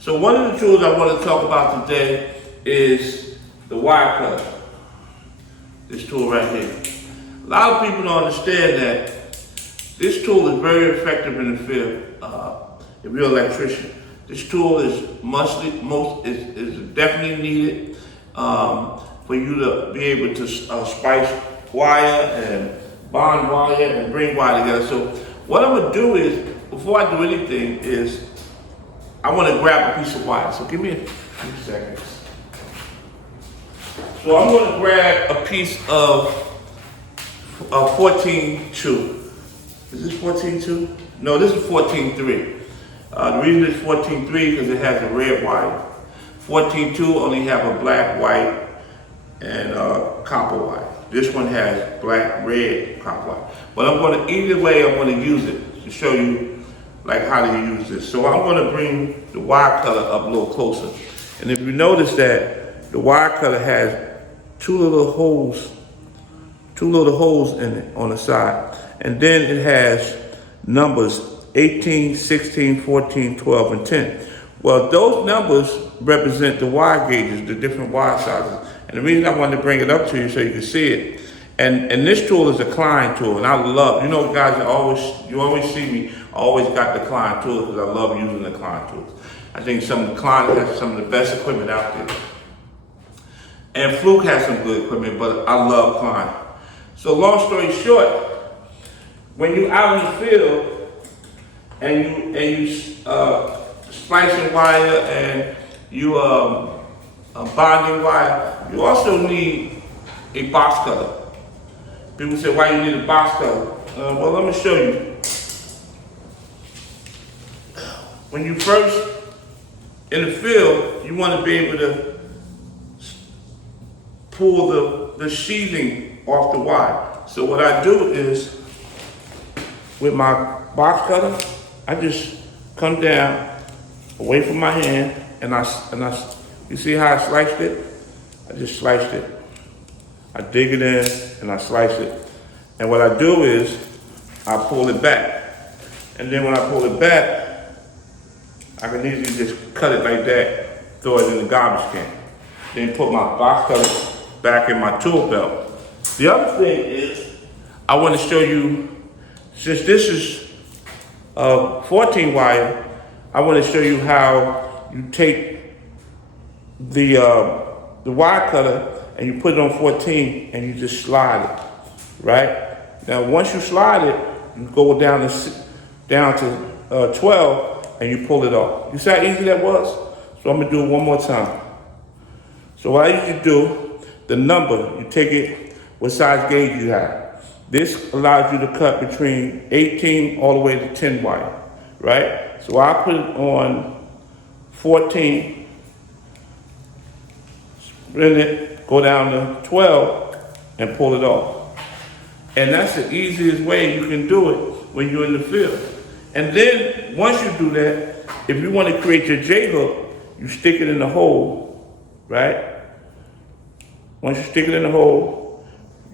So one of the tools I want to talk about today is the wire cutter. This tool right here. A lot of people don't understand that this tool is very effective in the field. If you're an electrician, this tool is definitely needed for you to be able to splice wire and bond wire and bring wire together. So what I'm gonna do is, before I do anything, is I want to grab a piece of wire. So give me a few seconds. So I'm going to grab a piece of 14.2. Is this 14.2? No, this is 14.3. The reason it's 14.3 because it has a red wire. 14.2 only have a black, white, and copper wire. This one has black, red, copper wire. But I'm going to, either way, I'm going to use it to show you like how to use this. So I'm going to bring the wire cutter up a little closer. And if you notice that the wire cutter has two little holes in it on the side. And then it has numbers 18, 16, 14, 12, and 10. Well, those numbers represent the wire gauges, the different wire sizes. And the reason I wanted to bring it up to you so you can see it. And this tool is a Klein tool, and I love, guys, you always see me, always got the Klein tool because I love using the Klein tools. I think Klein has some of the best equipment out there. And Fluke has some good equipment, but I love Klein. So long story short, when you're out in the field and you splicing wire and you bonding wire, you also need a box cutter. People say, why you need a box cutter? Well, let me show you. When you first in the field, you want to be able to pull the sheathing off the wire. So what I do is, with my box cutter, I just come down away from my hand, and I you see how I sliced it? I just sliced it. I dig it in and I slice it. And what I do is I pull it back. And then when I pull it back, I can easily just cut it like that, throw it in the garbage can. Then put my box cutter back in my tool belt. The other thing is, I want to show you, since this is 14 wire, I want to show you how you take the wire cutter and you put it on 14 and you just slide it, right? Now, once you slide it, you go down to 12 and you pull it off. You see how easy that was? So I'm gonna do it one more time. So what I usually do, the number, you take it, what size gauge you have. This allows you to cut between 18 all the way to 10 wire, right? So I put it on 14, spin it, go down to 12, and pull it off. And that's the easiest way you can do it when you're in the field. And then, once you do that, if you want to create your J-hook, you stick it in the hole, right? Once you stick it in the hole,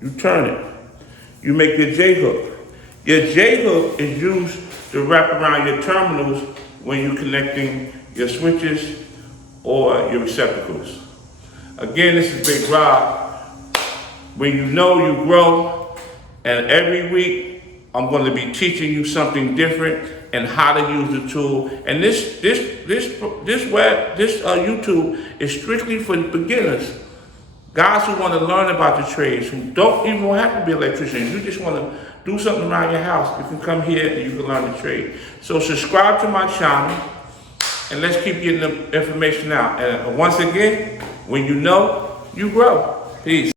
you turn it. You make your J-hook. Your J-hook is used to wrap around your terminals when you're connecting your switches or your receptacles. Again, this is Big Rob. When you know, you grow. And every week, I'm going to be teaching you something different and how to use the tool. And this YouTube is strictly for beginners. Guys who want to learn about the trades, who don't even have to be electricians. You just want to do something around your house. You can come here and you can learn the trade. So subscribe to my channel and let's keep getting the information out. And once again, when you know, you grow. Peace.